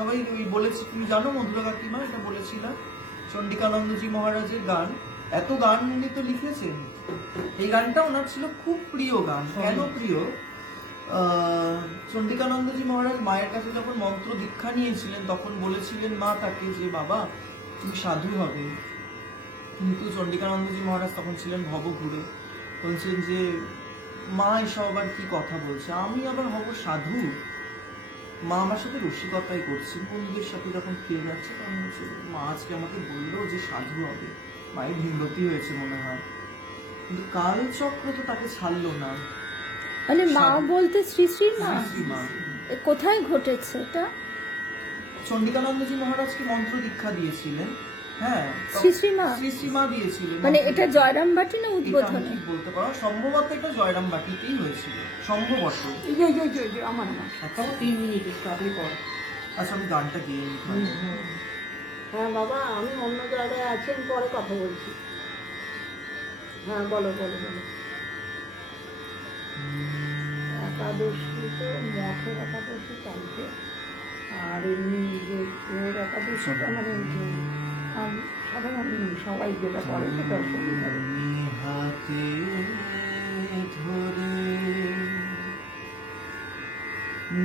সবাই ওই বলেছি, তুমি জানো মধুরা কাকিমা এটা বলেছিলাম, চন্ডিকানন্দজি মহারাজের গান। এত গান উনি তো লিখেছেন, এই গানটা ওনার ছিল খুব প্রিয় গান। কেন প্রিয়? চন্ডিকানন্দজি মহারাজ মায়ের কাছে যখন মন্ত্র দীক্ষা নিয়েছিলেন তখন বলেছিলেন মা তাকে যে বাবা তুমি সাধু হবে, কিন্তু চন্ডিকানন্দজি মহারাজ তখন ছিলেন ভবঘুরে, বলছেন যে মা এসব আবার কি কথা বলছে, আমি আবার হব সাধু? মা আমার সাথে রসিকতাই করছে, বন্ধুদের সাথে যখন ফিরে যাচ্ছে তখন বলছে মা আজকে আমাকে বললো যে সাধু হবে। মায়ের ভীমরতি হয়েছে মনে হয়, কিন্তু কালচক্র তো তাকে ছাড়লো না। মানে মা বলতে শ্রী শ্রী মা? শ্রী মা। কোথায় ঘটেছে এটা? চন্ডিকানন্দজি মহারাজকে মন্ত্র দীক্ষা দিয়েছিলেন। হ্যাঁ, শ্রী শ্রী মা? শ্রী শ্রী মা দিয়েছিলেন। মানে এটা জয়রামবাটি না উদ্বোধনে? বলতে পারো সম্ভবত এটা জয়রামবাটিতেই হয়েছিল, সম্ভবত। আমার 3 মিনিট একটু আপনি কর। আচ্ছা আমি গানটা গিয়ে নিই। হ্যাঁ বাবা, আমি অন্য জায়গায় আছেন, পরে কথা বলছি। হ্যাঁ বলো বলো বলো। একাদশী তো মঠের একাদশী কালকে, আর এমনি যে এর একাদশীটা মানে যে সাধারণ সবাই যেটা করে সেটা হাতে ধরে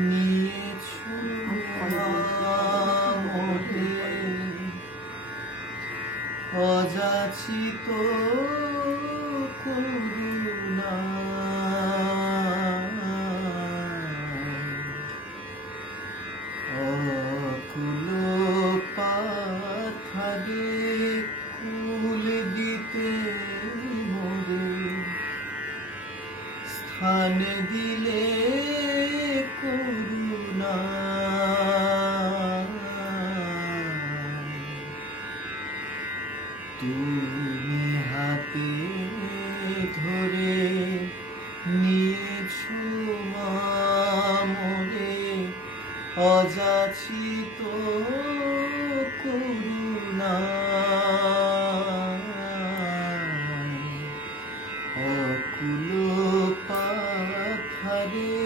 নিয়েছো অযাচিত করুণা, অকুল পাথারে কুল দিতে মোরে, স্থান দিলে করুণা, তুমি হাতে ধরে নিয়েছো মোরে অযাচিত করুণা, অকুল পাথারে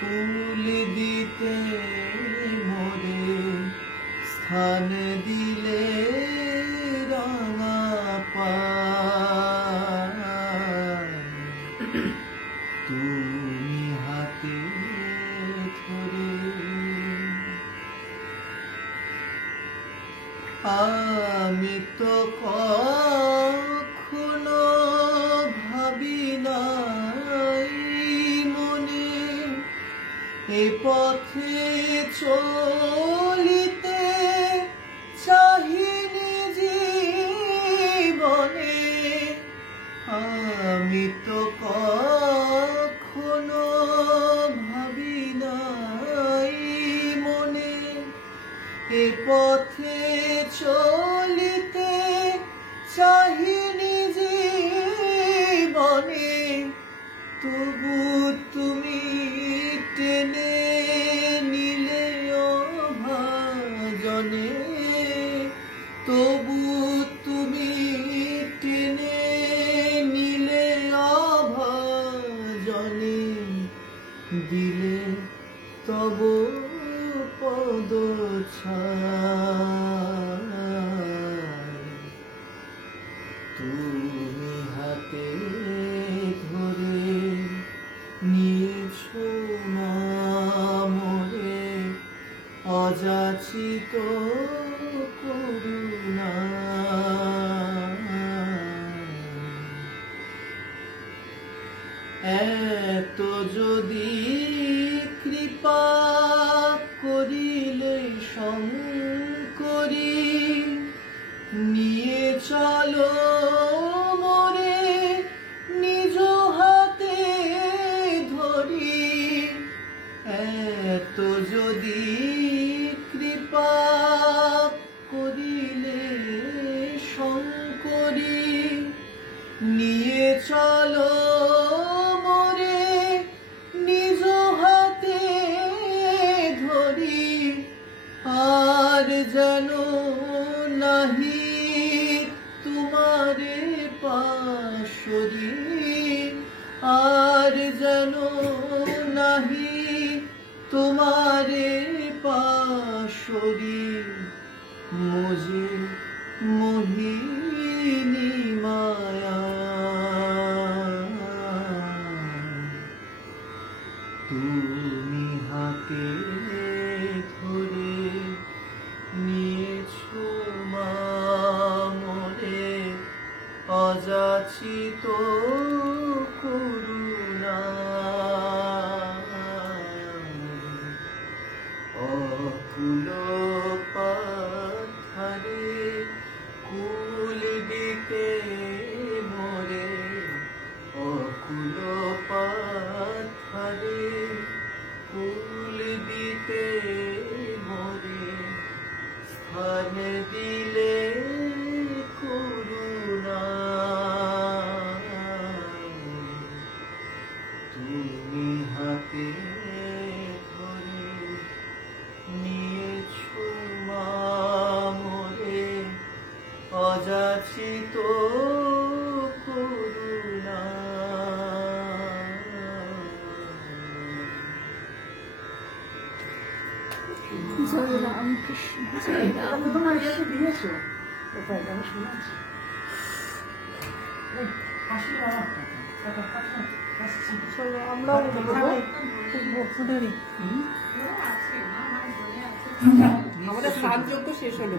কুল দিতে মোরে, স্থান দিলে রাঙা পায়, তুমি হাতে ধরে। আমি তো কখনো ভাবি নাই মনে এ পথে চলিতে, চাহিনি জীবনে। আমি তো কখনো ভাবি নাই মনে এ পথে চলিতে, চাহিনি জীবনে। তবু তুমি টেনে নিলে অভাজনে, তবু তুমি টেনে নিলে অভাজনে, দিলে তব পদছায়, তুমি হাতে ধরে নিয়েছো মোরে অযাচিত করুণা। এত যদি কৃপা করিলে শঙ্করী, নিয়ে চলো মোরে নিজ হাতে ধরি। এত যদি কৃপা করিলে শঙ্করী, নিয়ে চলো মোরে নিজ হাতে ধরি। আর যেন নাহি তোমারে পাশরি, আর যেন নাহি তোমারে পাশ ঈশ্বরী মোজে মোহিনী মায়া, তুমি হাতে ধরে নিয়েছো মা মোরে অযাচিত করুণা, অকুল পাথারে কুল দিতে মোরে, অকুল পাথারে কুল দিতে মোরে স্থান দিলে করুণা, তুমি হাতে ধরে নিয়েছো মা মোরে অযাচিত করুণা। জয় রামকৃষ্ণ, জয় রাম। এটা তো তোমার ইয়েতে দিয়েছো কোথায় যেন শোনাচ্ছি। চলো আমরাও উঠবো। আমাদের স্নান যোগ্য শেষ হলো।